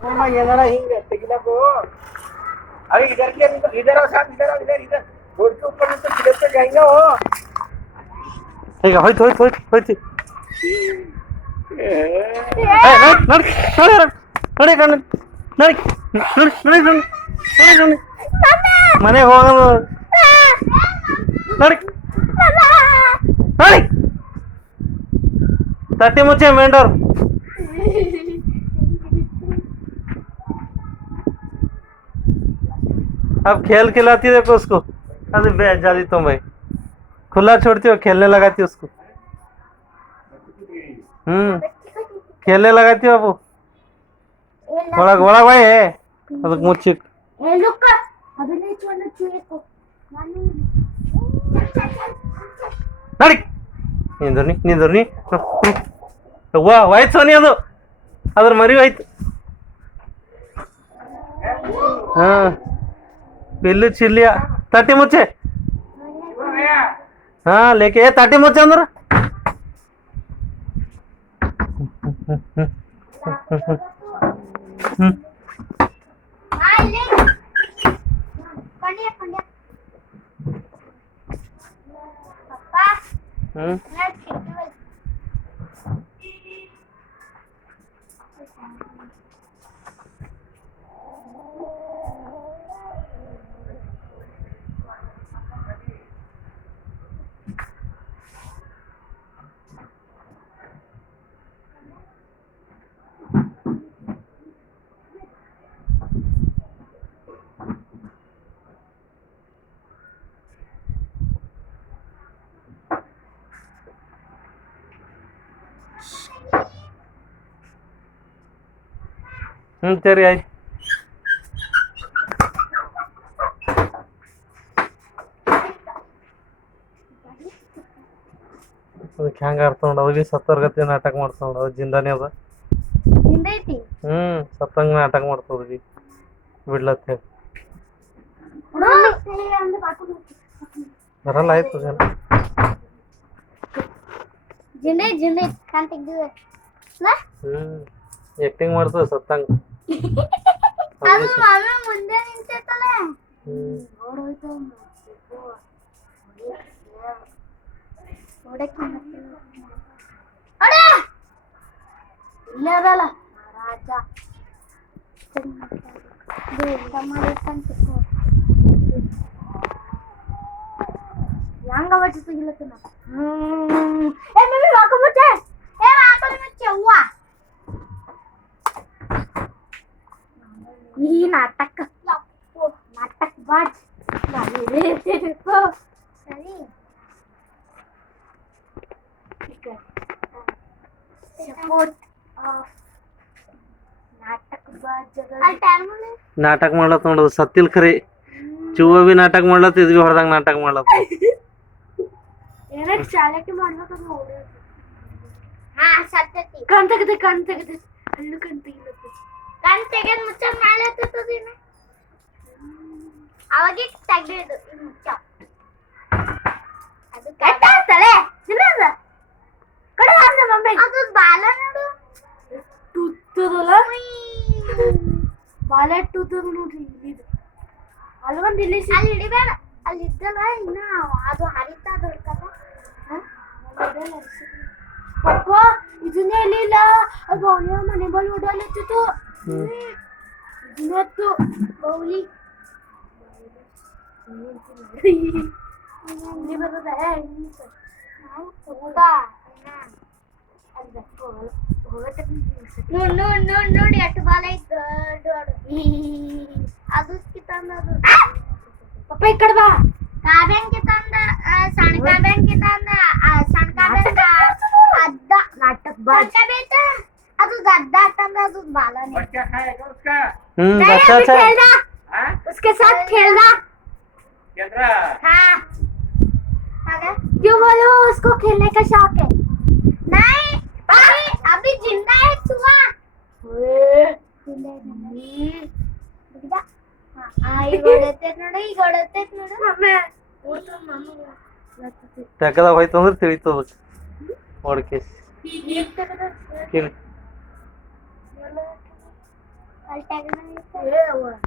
ಏನಾರ ಹಿಂಗ ತೆಗಿಲಕು अरे इधर के इधर आओ साहब इधर आओ इधर इधर रोड के ऊपर में तो गिरते चल जाएंगे वो ಈಗ ಹೋಯ್ತು ಹೋಯ್ತು ಹೋಯ್ತು ಹೋಯ್ತು ನೋಡಿ ನೋಡಿ ಕಣ್ಣು ನೋಡಿ ನೋಡಿ ನೋಡಿ ನೋಡಿ ನೋಡಿ ಮನೆಗೆ ಹೋಗೋದು ನೋಡಿ ನೋಡಿ ತಟ್ಟಿ ಮುಚ್ಚೆ ಮೇನ್ ಡೋರ್ अब खेल खिलाती देखो उसको अरे बैठ जाती तुम भाई खुला छोड़ती हो खेलने लगाती हो उसको खेलने लगाती हो अब थोड़ा घोड़ा भाई है अब मुझे नड़ी निंदर्नी वा वाಯ್ತು ಸೋನಿ ಅದು ಅದ್ರ ಮರಿ ಹೋಯ್ತು ಹಾ बिल्लू चिल्लिया तटी मुच्छे हाँ लेके ये तटी मुच्छे अंदर ಸರಿ ಆಯ್ತು ಅದಕ್ಕೆ ಹೆಂಗ ಅರ್ಥ ನೋಡ ಅದ್ರಿಗೆ ಸತ್ತರ್ಗತಿ ನಾಟಕ ಮಾಡ್ತಾವ ನೋಡ ಅದು ಜಿಂದಾನೆ ಅದ ಸತ್ತಂಗ ನಾಟಕ ಮಾಡ್ತಾವ್ರಿ ಬಿಡ್ಲತ್ತ ಬರಲ್ಲ ಆಯ್ತು ಜನ ಆಕ್ಟಿಂಗ್ ಮಾಡ್ತದ ಸತ್ತಂಗ ಮುಂದೆ ನಿಂತೈತಲ್ಲ ಇಲ್ಲೇ ಅದಲ್ಲ ರಾಜ ಹೆಂಗ ಬಚ್ಚ ಸಿಗಿಲತ್ತ ಈ ನಾಟಕ ನಾಟಕ ಬಾಜ್ ಸರಿ ನಾಟಕ ಮಾಡ್ಲತ್ ನೋಡೋದು ಸತ್ತಿಲ್ ಖರೆ ಚೂವ ಬಿ ನಾಟಕ ಮಾಡ್ಲತ್ ಇದ್ ಬಿ ಹೊರದಾಗ ನಾಟಕ ಮಾಡ್ಲತ್ ಏನಕ್ಕೆ ಚಾಲಕಿ ಮಾಡ್ಬೇಕು ಹಾ ಸತ್ತತಿ ಕಣ್ ತೆಗದೆ ಹಣ್ಣು ಕಣ್ ತೆಗೆದ್ ಮುಚ್ಚ ಮಾಡ್ಲತ್ತಿನ ಅವಾಗ ತೆಗೆದು ಮುಚ್ಚ ಅದು ಕಟ್ಟಾಗ್ತದೆ ತಿನ್ನದ ಕಡೆ ಹಾಕ್ದೆ ಮಮ್ಮಿ ಅದು ಬಾಲ ನೋಡು ತುತ್ತದಲ್ಲ ಬಾಲ ತುತ್ತದ ನೋಡ್ರಿ ಇದು ಅಲ್ಲೊಂದು ಇಲ್ಲಿ ಅಲ್ಲಿ ಹಿಡಿಬೇಡ ಅಲ್ಲಿ ಇದ್ದಲ್ಲ ಇನ್ನ ಅದು ಹರಿತಾ ದೊಡ್ಕದ ಪಪ್ಪ ಇದನ್ನೇ ಇಲ್ಲಿಲ್ಲ ಅದು ಅವನ ಮನೆ ಬಲ್ ಓಡಾಲತ್ತಿತ್ತು ಇದನ್ನತ್ತು ಬೌಲಿ ಇಲ್ಲಿ ಬರ್ತದೆ ಊಟ ನೋಡಿ ಅಷ್ಟು ಬಾಲ ಇತ್ತು ಅದು ತಂದದು ಪಪ್ಪ ಈ ಕಡೆ ಬಾ ಕಾಬ್ಯಾಂಕಿ ತಂದ ಸಣ್ಣ ಕಾಬ್ಯಾಂಕಿ ತಂದ ಸಣ್ಣ ಕಾಬ್ಯಾಂಕ ಅದ್ದ ನಾಟಕ ಬಾಜ ಅದು ದಡ್ಡ ತಂದ ಅದು ಬಾಲನೆ बच्चा खाएगा उसका अच्छा उसके साथ खेलना चंद्रा हाँ क्यों बोलो उसको खेलने का शौक है नहीं अभी जिंदा है चूहा ಟಕದ ಹೋಯ್ತು ಅಂದ್ರೆ ತಿಳಿತದ ಓಡ್ಕೆ पलटा के